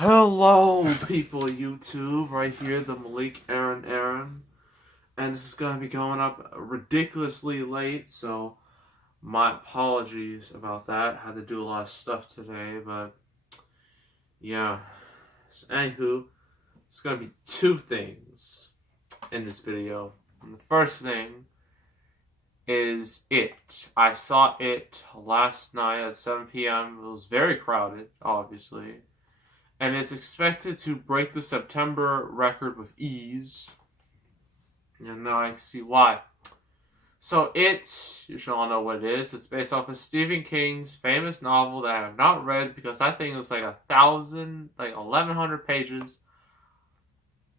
Hello, people of YouTube. Right here, the Malik Aaron. And this is going to be going up ridiculously late, so my apologies about that. Had to do a lot of stuff today, but yeah. So, anywho, it's going to be two things in this video. And the first thing is It. I saw It last night at 7 p.m. It was very crowded, obviously. And it's expected to break the September record with ease. And now I see why. So It, you should all know what it is. It's based off of Stephen King's famous novel that I have not read because that thing is like 1,100 pages.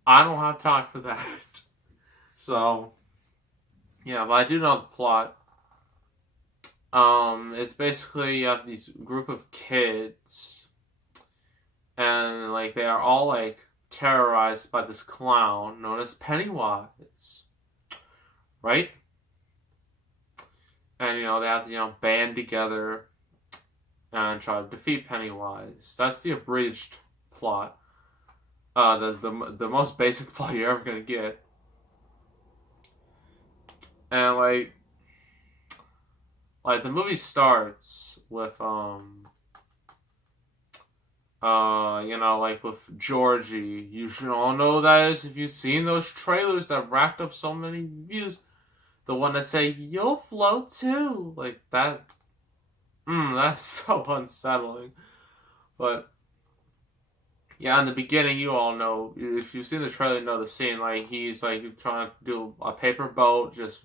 I don't have time for that. So, yeah, but I do know the plot. It's basically you have these group of kids, and like they are all like terrorized by this clown known as Pennywise, right? And they have to band together and try to defeat Pennywise. That's the abridged plot. The most basic plot you're ever gonna get. And like the movie starts with with Georgie. You should all know that is if you've seen those trailers that racked up so many views. The one that say, "You'll float too." Like that. That's so unsettling. But yeah, in the beginning, you all know, if you've seen the trailer, you know the scene. Like he's like trying to do a paper boat, just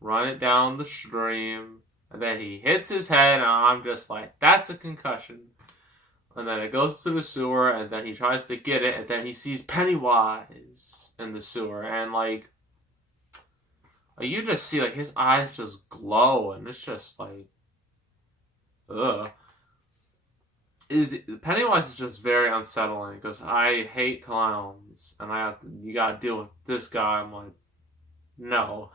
run it down the stream, and then he hits his head, and I'm just like, that's a concussion. And then it goes to the sewer, and then he tries to get it, and then he sees Pennywise in the sewer, and like you just see like his eyes just glow, and it's just like, ugh. Pennywise is just very unsettling because I hate clowns, and you gotta deal with this guy. I'm like, no.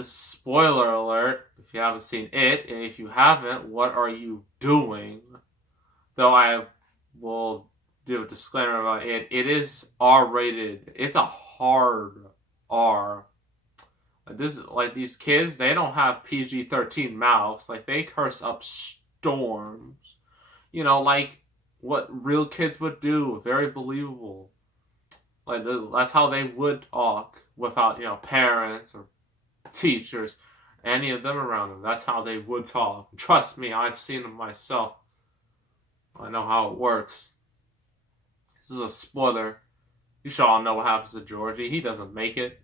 Spoiler alert, if you haven't seen It, and if you haven't, what are you doing? Though I will do a disclaimer about It. It is R-rated. It's a hard R. These kids, they don't have PG-13 mouths. Like, they curse up storms. Like what real kids would do. Very believable. Like, that's how they would talk without, parents or teachers, any of them around them. That's how they would talk. Trust me, I've seen them myself. I know how it works. This is a spoiler. You should all know what happens to Georgie. He doesn't make it.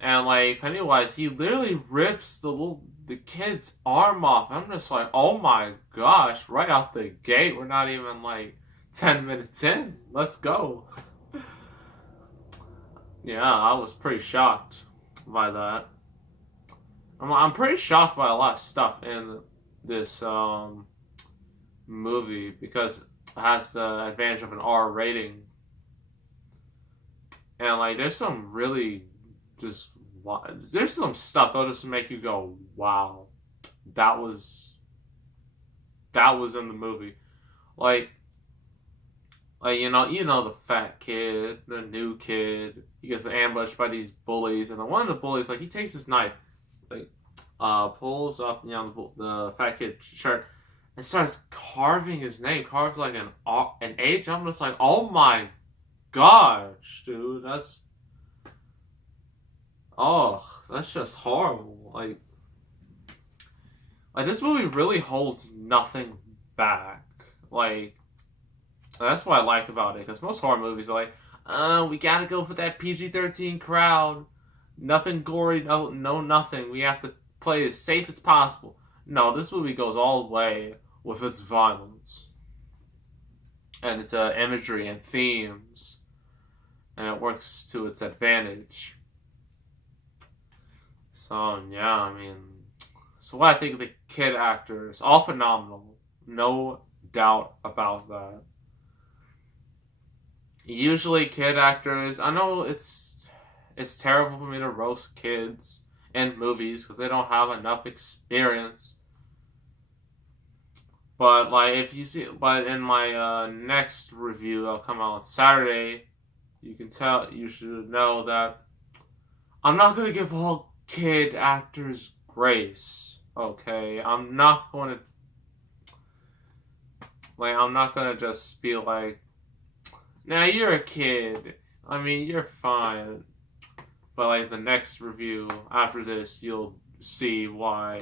And like Pennywise, he literally rips the kid's arm off. I'm just like, oh my gosh, right out the gate. We're not even like 10 minutes in. Let's go. Yeah, I was pretty shocked by that. I'm pretty shocked by a lot of stuff in this movie because it has the advantage of an R rating. And like there's some really there's some stuff that'll just make you go, wow, that was in the movie. Like the fat kid, the new kid, he gets ambushed by these bullies, and then one of the bullies, like, he takes his knife, like, pulls up, the fat kid's shirt, and starts carving his name, carves like an H. I'm just like, oh my gosh, dude, that's just horrible. Like this movie really holds nothing back. Like, that's what I like about it, because most horror movies are like, we gotta go for that PG-13 crowd. Nothing gory, no nothing. We have to play as safe as possible. No, this movie goes all the way with its violence. And its imagery and themes. And it works to its advantage. So, yeah, so what I think of the kid actors, all phenomenal. No doubt about that. Usually kid actors, I know it's terrible for me to roast kids in movies because they don't have enough experience. But like if you see, but in my next review that'll come out on Saturday, you should know that I'm not gonna give all kid actors grace. Okay, I'm not gonna just be like, nah, you're a kid. I mean, you're fine. But like the next review after this, you'll see why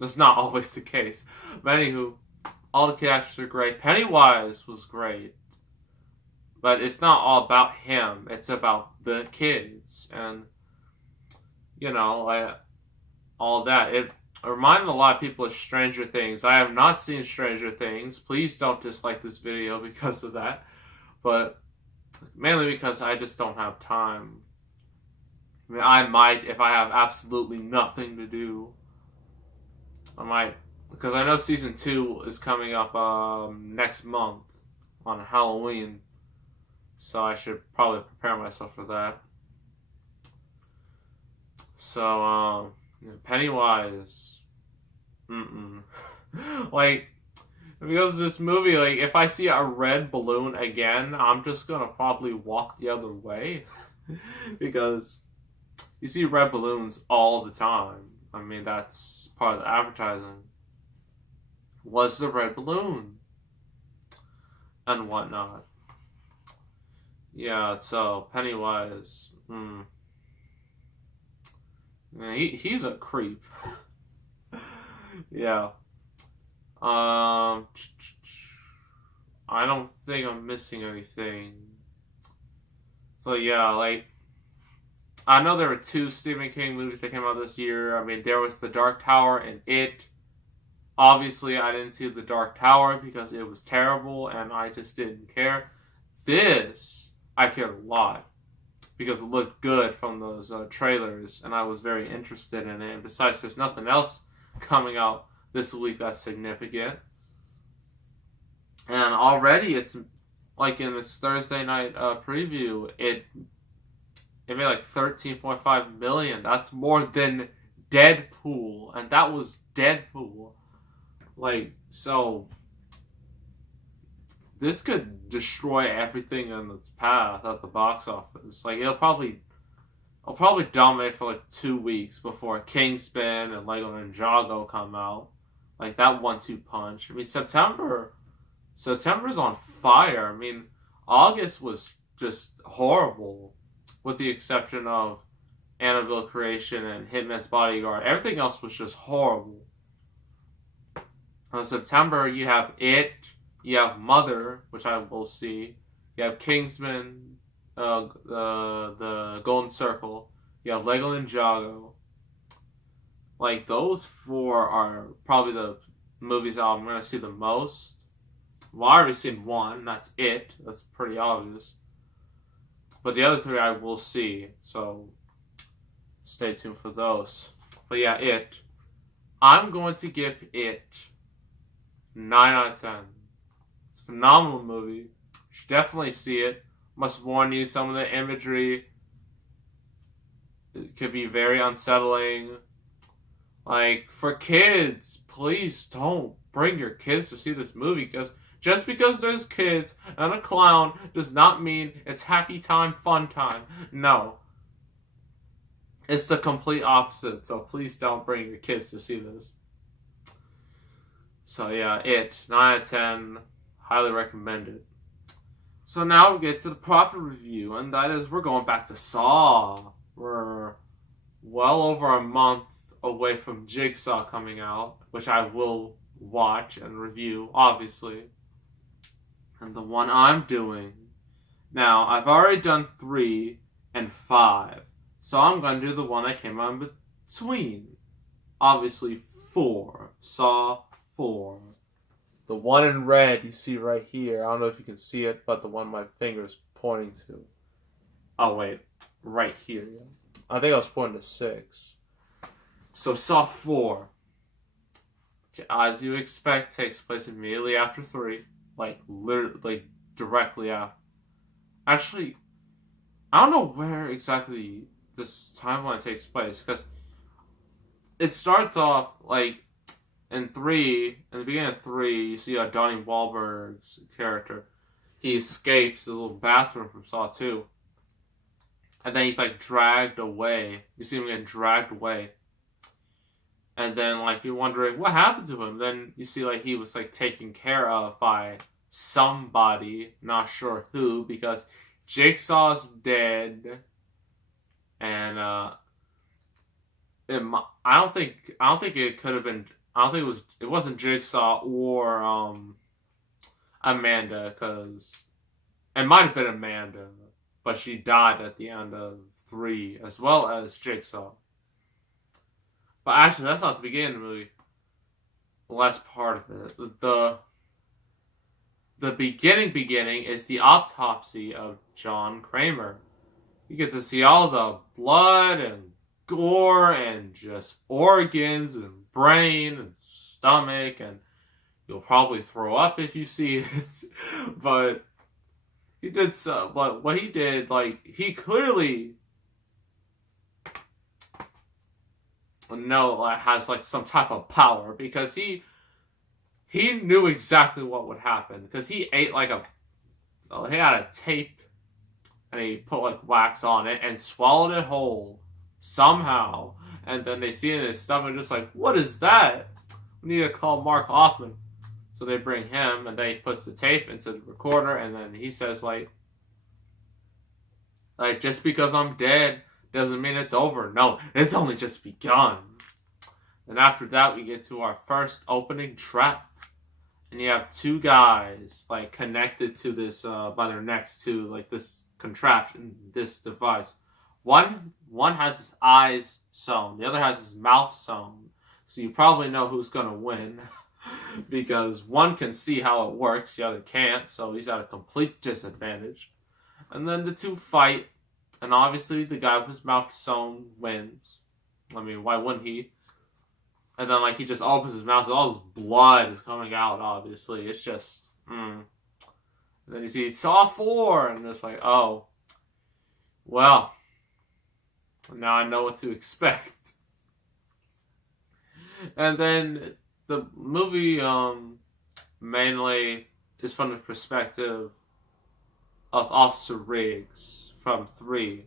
that's not always the case. But anywho, all the kid actors are great. Pennywise was great. But it's not all about him. It's about the kids. And, like, all that. It reminded a lot of people of Stranger Things. I have not seen Stranger Things. Please don't dislike this video because of that. But mainly because I just don't have time. I mean, I might, if I have absolutely nothing to do, I might, because I know season 2 is coming up next month on Halloween. So I should probably prepare myself for that. So, Pennywise. Like, because of this movie, like, if I see a red balloon again, I'm just gonna probably walk the other way. Because you see red balloons all the time. I mean, that's part of the advertising. What's the red balloon? And whatnot. Yeah, so Pennywise, he's a creep. Yeah. I don't think I'm missing anything. So yeah, like, I know there were 2 Stephen King movies that came out this year. I mean, there was The Dark Tower and It. Obviously, I didn't see The Dark Tower because it was terrible and I just didn't care. This I cared a lot because it looked good from those trailers and I was very interested in it. And besides, there's nothing else coming out this week that's significant. And already it's like in this Thursday night preview, it made like 13.5 million. That's more than Deadpool, and that was Deadpool. Like, so this could destroy everything in its path at the box office. Like, it'll probably dominate for like 2 weeks before Kingspin and Lego Ninjago come out. Like that 1-2 punch. I mean, September's on fire. I mean, August was just horrible, with the exception of Annabelle Creation and Hitman's Bodyguard. Everything else was just horrible. In September, you have It, you have Mother, which I will see, you have Kingsman, the Golden Circle, you have Lego Ninjago. Like, those 4 are probably the movies I'm going to see the most. Well, I already seen 1, that's It. That's pretty obvious. But the other 3 I will see, so stay tuned for those. But yeah, It. I'm going to give It 9 out of 10. It's a phenomenal movie. You should definitely see it. Must warn you, some of the imagery, it could be very unsettling. Like, for kids, please don't bring your kids to see this movie, because just because there's kids and a clown does not mean it's happy time, fun time. No. It's the complete opposite, so please don't bring your kids to see this. So yeah, It, 9 out of 10, highly recommended. So now we get to the proper review, and that is, we're going back to Saw. We're well over a month away from Jigsaw coming out, which I will watch and review, obviously. And the one I'm doing, now, I've already done 3 and 5, so I'm going to do the one that came out in between. Obviously, 4. Saw 4. The one in red you see right here. I don't know if you can see it, but the one my finger's pointing to. Oh, wait. Right here. I think I was pointing to 6. So, Saw 4, as you expect, takes place immediately after 3. Like, literally, like, directly after. Actually, I don't know where exactly this timeline takes place, because it starts off, like, in the beginning of 3, you see Donnie Wahlberg's character. He escapes the little bathroom from Saw 2. And then he's like dragged away. You see him getting dragged away. And then like you're wondering what happened to him. Then you see like he was like taken care of by somebody, not sure who, because Jigsaw's dead. And I don't think it could have been. I don't think it wasn't Jigsaw or Amanda, because it might have been Amanda, but she died at the end of 3 as well as Jigsaw. But actually, that's not the beginning of the movie. The last part of it. The beginning is the autopsy of John Kramer. You get to see all the blood and gore and just organs and brain and stomach, and you'll probably throw up if you see it. But he did so. But what he did, like, he clearly has like some type of power, because he knew exactly what would happen, because he ate like he had a tape and he put like wax on it and swallowed it whole somehow, and then they see it in his stomach, just like, what is that? We need to call Mark Hoffman. So they bring him, and then he puts the tape into the recorder, and then he says like just because I'm dead doesn't mean it's over. No, it's only just begun. And after that, we get to our first opening trap. And you have 2 guys, like, connected to this, by their necks to, like, this contraption, this device. One has his eyes sewn. The other has his mouth sewn. So you probably know who's going to win. Because one can see how it works, the other can't. So he's at a complete disadvantage. And then the 2 fight. And obviously, the guy with his mouth sewn wins. I mean, why wouldn't he? And then, like, he just opens his mouth, and all his blood is coming out, obviously. It's just, And then you see Saw 4, and it's like, oh, well, now I know what to expect. And then the movie mainly is from the perspective of Officer Riggs from 3.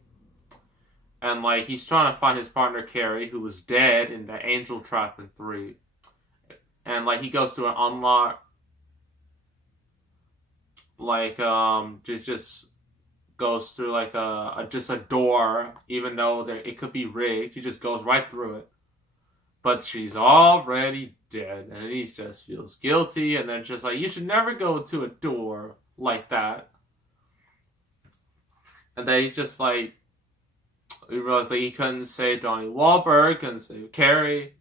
And, like, he's trying to find his partner, Carrie, who was dead in the angel trap in 3. And, like, he goes to an unlock, like, just goes through, like, just a door, even though it could be rigged. He just goes right through it. But she's already dead, and he just feels guilty, and then just like, you should never go to a door like that. And then he's just like, he realized like he couldn't save Donnie Wahlberg, couldn't save Carrie.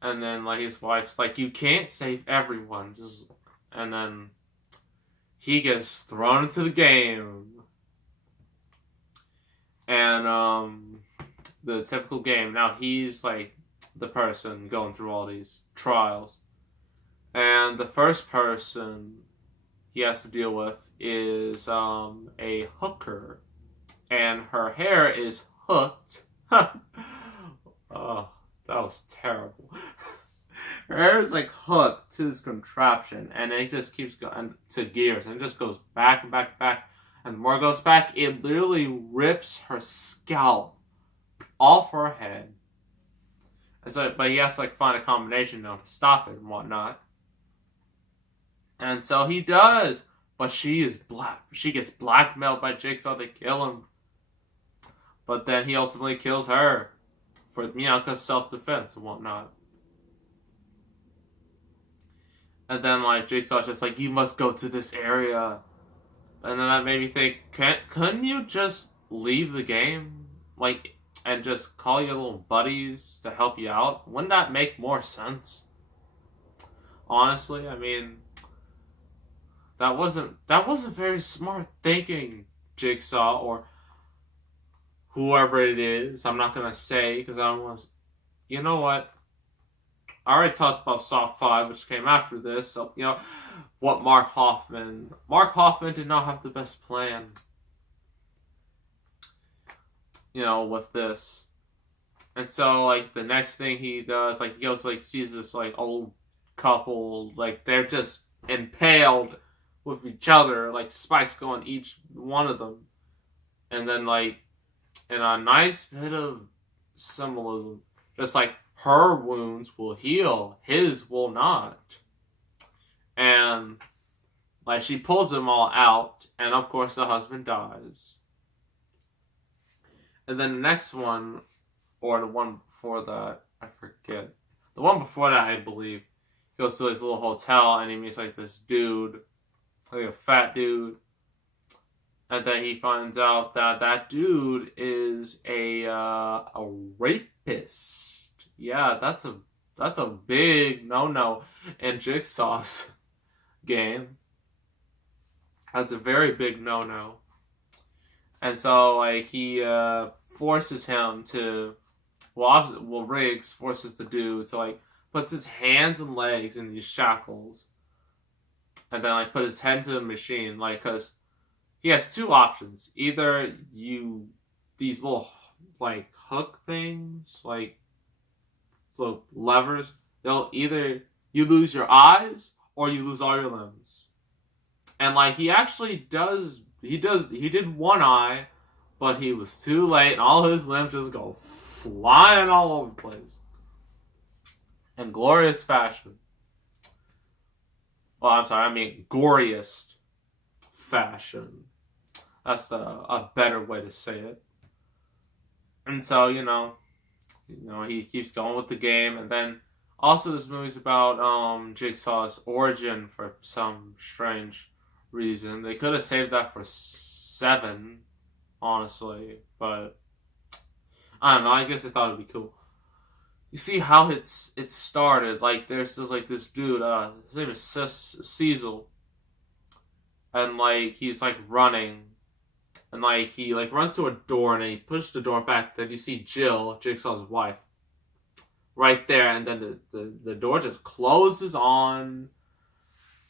And then like his wife's like, you can't save everyone. And then he gets thrown into the game. And the typical game. Now he's like the person going through all these trials. And the first person he has to deal with is a hooker. And her hair is hooked. Oh, that was terrible. Her hair is like hooked to this contraption, and it just keeps going to gears, and it just goes back and back and back. And the more it goes back, it literally rips her scalp off her head. And so, but he has to like find a combination though to stop it and whatnot. And so he does, but she is black. She gets blackmailed by Jigsaw to kill him. But then he ultimately kills her for, because self-defense and whatnot. And then, like, Jigsaw's just like, you must go to this area. And then that made me think, couldn't you just leave the game? Like, and just call your little buddies to help you out? Wouldn't that make more sense? Honestly, I mean, that wasn't very smart thinking, Jigsaw, or whoever it is. I'm not going to say, because I don't want to... You know what? I already talked about Saw 5, which came after this. So, what Mark Hoffman did not have the best plan, with this. And so, like, the next thing he does, like, he goes, like, sees this, like, old couple, like, they're just impaled with each other, like, spikes go on each one of them. And then, like, in a nice bit of symbolism, just like, her wounds will heal, his will not. And, like, she pulls them all out, and of course the husband dies. And then the next one, or the one before that, I forget. The one before that, I believe, goes to this little hotel and he meets like this dude, like a fat dude. And then he finds out that that dude is a rapist. Yeah, that's a big no in Jigsaw's game. That's a very big no. And so like he forces him to. Well, Riggs forces the dude to, like, puts his hands and legs in these shackles. And then, like, put his head into the machine, like, because he has two options. Either these little, like, hook things, like, so levers, they'll either, you lose your eyes, or you lose all your limbs. And, like, he did one eye, but he was too late, and all his limbs just go flying all over the place in glorious fashion. Well, I'm sorry, I mean goriest fashion. That's a better way to say it. And so, he keeps going with the game, and then also this movie's about Jigsaw's origin for some strange reason. They could have saved that for 7, honestly, but I don't know, I guess I thought it'd be cool. You see how it started, like, there's like this dude, his name is Cecil, and, like, he's, like, running, and, like, he, like, runs to a door, and he pushes the door back, then you see Jill, Jigsaw's wife, right there, and then the door just closes on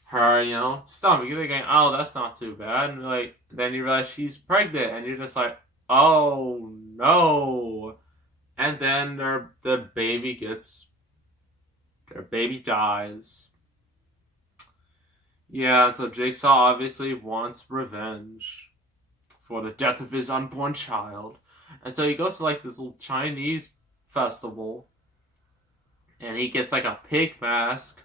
her, stomach. You're thinking, oh, that's not too bad, and, like, then you realize she's pregnant, and you're just like, oh no. And then their baby dies. Yeah, so Jigsaw obviously wants revenge for the death of his unborn child. And so he goes to like this little Chinese festival. And he gets like a pig mask.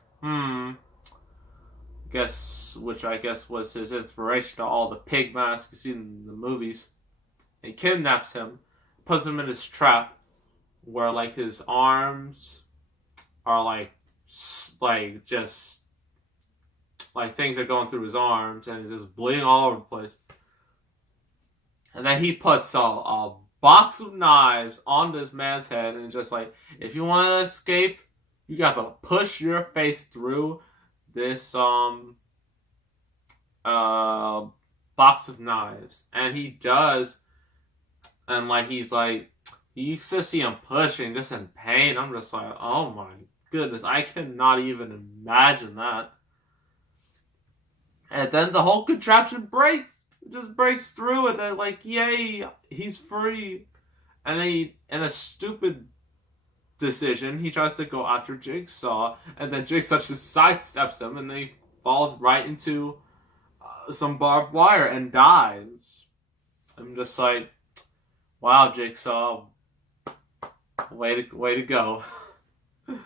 Which I guess was his inspiration to all the pig masks you see in the movies. He kidnaps him, puts him in his trap, where like his arms are like just like things are going through his arms, and he's just bleeding all over the place. And then he puts a box of knives on this man's head, and just like, if you want to escape, you got to push your face through this box of knives. And he does, and like he's like, you just see him pushing, just in pain. I'm just like, oh my goodness, I cannot even imagine that. And then the whole contraption breaks. It just breaks through, and they're like, yay, he's free. And then in a stupid decision, he tries to go after Jigsaw, and then Jigsaw just sidesteps him, and then he falls right into some barbed wire and dies. I'm just like, wow, Jigsaw, way to go. So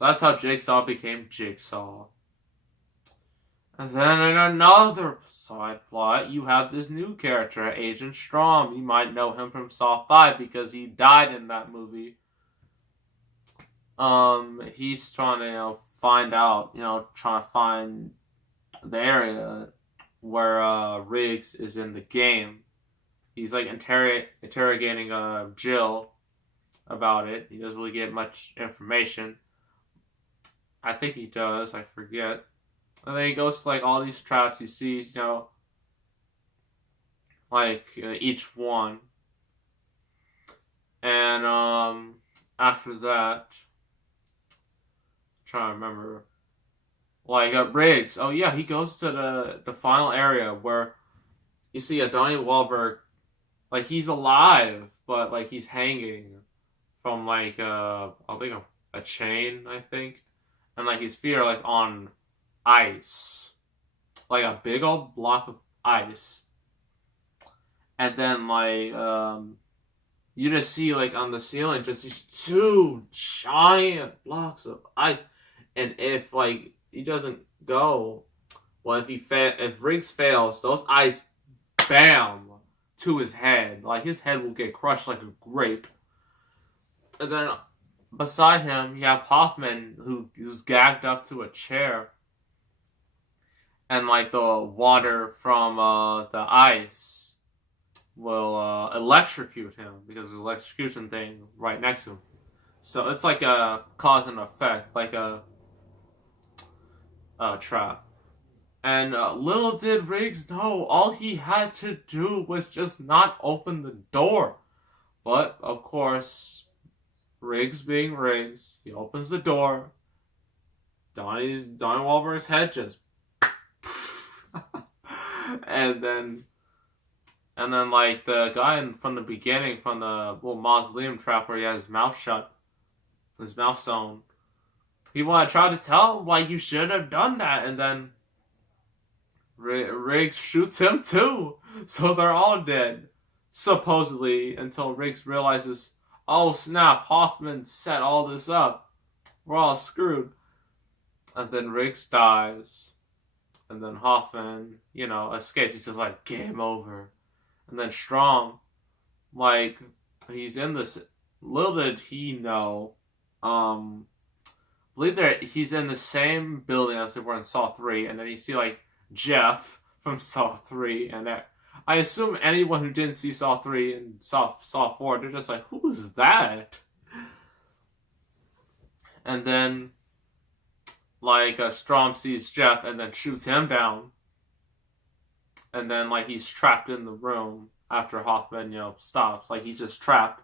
that's how Jigsaw became Jigsaw. And then in another side plot, you have this new character, Agent Strom. You might know him from Saw 5 because he died in that movie. He's trying to find out, trying to find the area where Riggs is in the game. He's like interrogating Jill about it. He doesn't really get much information. I think he does, I forget. And then he goes to like all these traps he sees, each one. And after that, I'm trying to remember, Riggs. Oh yeah, he goes to the final area where you see Donnie Wahlberg, like he's alive, but like he's hanging from like I think a chain, I think, and like his feet are like on ice, like a big old block of ice, and then like you just see like on the ceiling just these two giant blocks of ice, and if like he doesn't go, well, if Riggs fails, those ice bam to his head, like his head will get crushed like a grape. And then beside him, you have Hoffman who's gagged up to a chair, and like the water from the ice will electrocute him because there's an electrocution thing right next to him. So it's like a cause and effect, like a trap. And little did Riggs know, all he had to do was just not open the door. But of course, Riggs being Riggs, he opens the door. Donnie Wahlberg's head just and then like the guy from the beginning, from the little mausoleum trap where he had his mouth shut, his mouth sewn, he tried to tell him, like, you should have done that, and then Riggs shoots him too, so they're all dead, supposedly, until Riggs realizes, oh snap, Hoffman set all this up, we're all screwed, and then Riggs dies, and then Hoffman, escapes. He's just like, game over. And then Strong, like, he's in this, little did he know, believe that he's in the same building as they were in Saw 3, and then you see, like, Jeff from Saw 3, and I assume anyone who didn't see Saw 3 and Saw 4, they're just like, who is that? And then, like, Strom sees Jeff and then shoots him down. And then, like, he's trapped in the room after Hoffman, stops. Like, he's just trapped.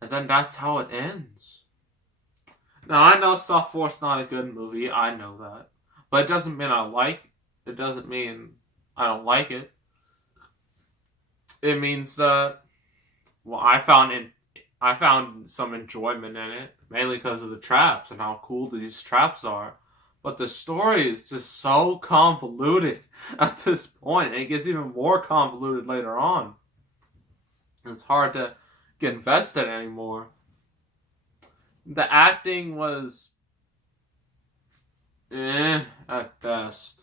And then that's how it ends. Now, I know Saw 4's not a good movie. I know that. But it doesn't mean it doesn't mean I don't like it. It means that, well, I found some enjoyment in it, mainly because of the traps and how cool these traps are. But the story is just so convoluted at this point. And it gets even more convoluted later on. It's hard to get invested anymore. The acting was at best.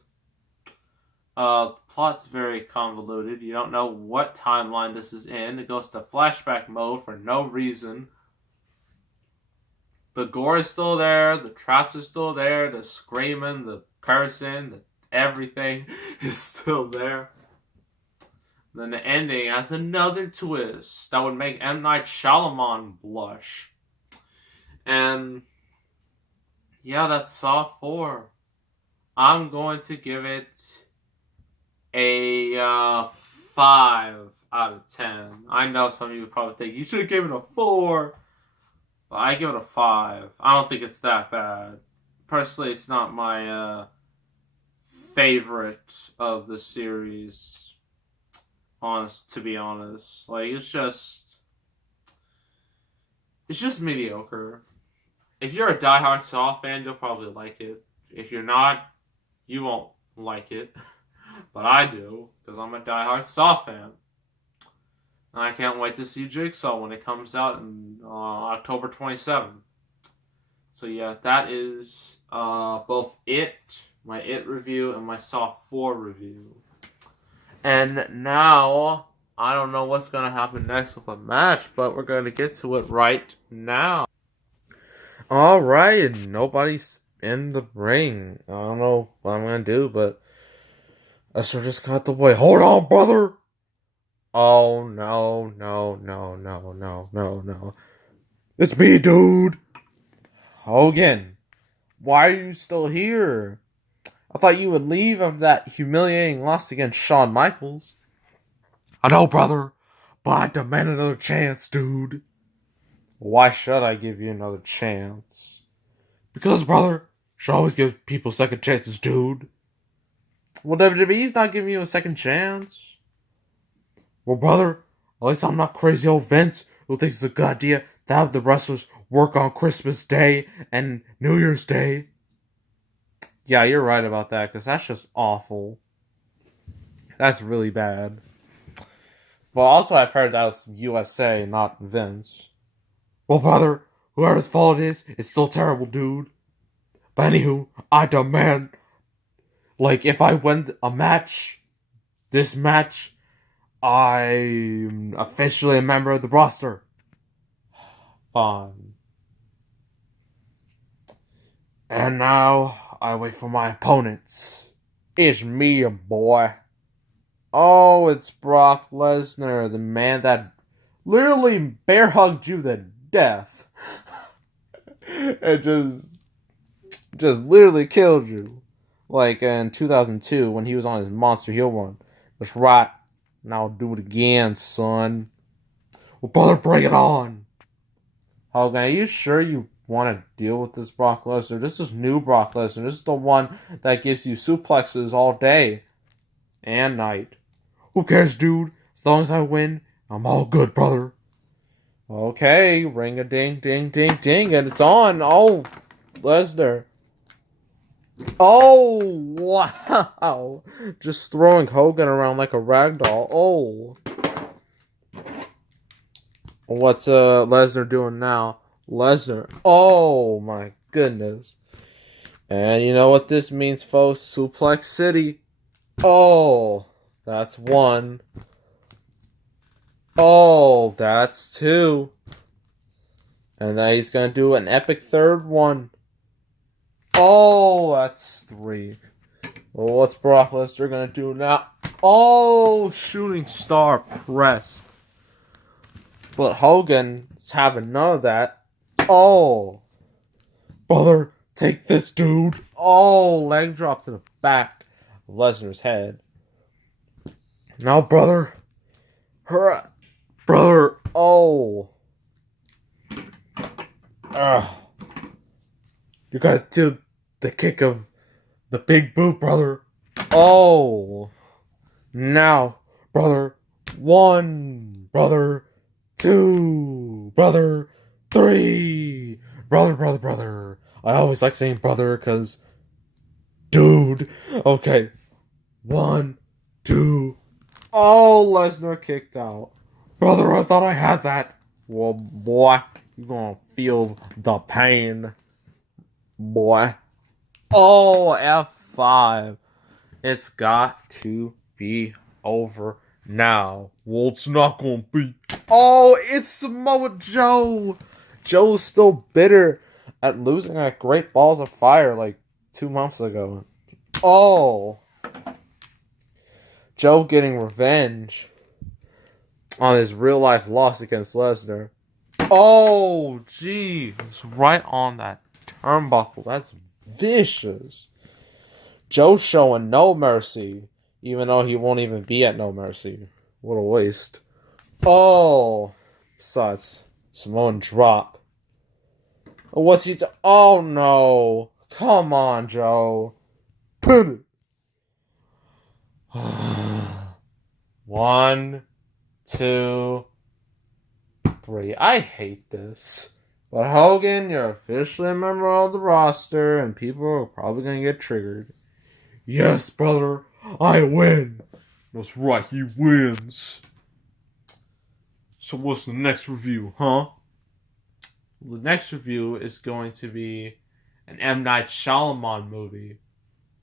The plot's very convoluted. You don't know what timeline this is in. It goes to flashback mode for no reason. The gore is still there. The traps are still there. The screaming, the cursing, everything is still there. Then the ending has another twist that would make M. Night Shyamalan blush. And yeah, that's Saw 4. I'm going to give it a 5 out of 10. I know some of you would probably think you should have given it a 4. But I give it a 5. I don't think it's that bad. Personally, it's not my favorite of the series. To be honest. Like, it's just mediocre. If you're a diehard Saw fan, you'll probably like it. If you're not, you won't like it. But I do, because I'm a diehard Saw fan. And I can't wait to see Jigsaw when it comes out on October 27th. So yeah, that is both my It review, and my Saw 4 review. And now, I don't know what's going to happen next with a match, but we're going to get to it right now. Alright, nobody's in the ring. I don't know what I'm going to do, but Esther just got the way. Hold on, brother! Oh, no. It's me, dude! Hogan, why are you still here? I thought you would leave after that humiliating loss against Shawn Michaels. I know, brother, but I demand another chance, dude. Why should I give you another chance? Because, brother, should always give people second chances, dude. Well, WWE's not giving you a second chance. Well, brother, At least I'm not crazy old Vince who thinks it's a good idea to have the wrestlers work on Christmas Day and New Year's Day. Yeah, you're right about that, because that's just awful. That's really bad. But also, I've heard that was USA, not Vince. Well, brother, whoever's fault it is, it's still terrible, dude. But anywho, I demand, like, if I win a match, this match, I'm officially a member of the roster. Fine. And now, I wait for my opponents. It's me, boy. Oh, it's Brock Lesnar, the man that literally bear hugged you to death. It just literally killed you. Like in 2002 when he was on his Monster Heel run. That's right. Now I'll do it again, son. Well, brother, bring it on. Hogan, are you sure you want to deal with this Brock Lesnar? This is new Brock Lesnar. This is the one that gives you suplexes all day and night. Who cares, dude? As long as I win, I'm all good, brother. Okay, ring a ding, ding, ding, ding, and it's on. Oh, Lesnar. Oh, wow. Just throwing Hogan around like a ragdoll. Oh. What's Lesnar doing now? Lesnar. Oh, my goodness. And you know what this means, folks? Suplex City. Oh, that's one. Oh, that's two. And now he's going to do an epic third one. Oh, that's three. Well, what's Brock Lesnar going to do now? Oh, shooting star press. But Hogan's having none of that. Oh. Brother, take this, dude. Oh, leg drop to the back of Lesnar's head. Now, brother. Hurrah. Brother. Oh. You gotta do the kick of the big boot, brother. Oh. Now, brother. One. Brother. Two. Brother. Three. Brother. I always like saying brother because, dude. Okay. One. Two. Oh, Lesnar kicked out. Brother, I thought I had that. Well, boy, you're gonna feel the pain. Boy. Oh, F5. It's got to be over now. Well, it's not gonna be. Oh, it's Samoa Joe. Joe's still bitter at losing at Great Balls of Fire like 2 months ago. Oh. Joe getting revenge on his real life loss against Lesnar. Oh, jeez. Right on that turnbuckle. That's vicious. Joe showing no mercy, even though he won't even be at No Mercy. What a waste. Oh. Besides, Samoan drop. What's he do? Oh, no. Come on, Joe. Pin it. 1, 2, 3. I hate this. But Hogan, you're officially a member of the roster, and people are probably going to get triggered. Yes, brother, I win. That's right, he wins. So what's the next review, huh? The next review is going to be an M. Night Shyamalan movie.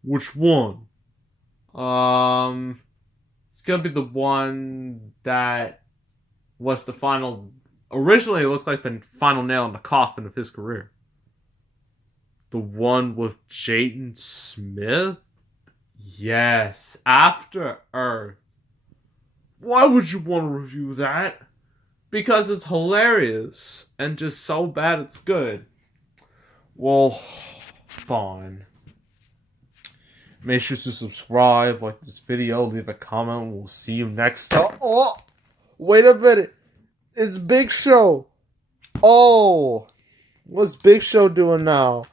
Which one? It's gonna be the one that was the final. Originally, it looked like the final nail in the coffin of his career. The one with Jaden Smith? Yes, After Earth. Why would you want to review that? Because it's hilarious and just so bad it's good. Well, fine. Make sure to subscribe, like this video, leave a comment. We'll see you next time. Oh, wait a minute. It's Big Show. Oh, what's Big Show doing now?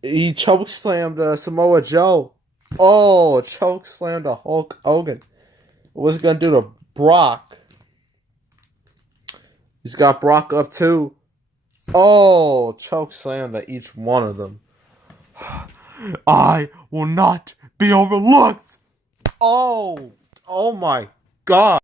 He chokeslammed Samoa Joe. Oh, chokeslammed a Hulk Hogan. What's he gonna do to Brock? He's got Brock up too. Oh, choke slam to each one of them. I will not be overlooked. Oh my God.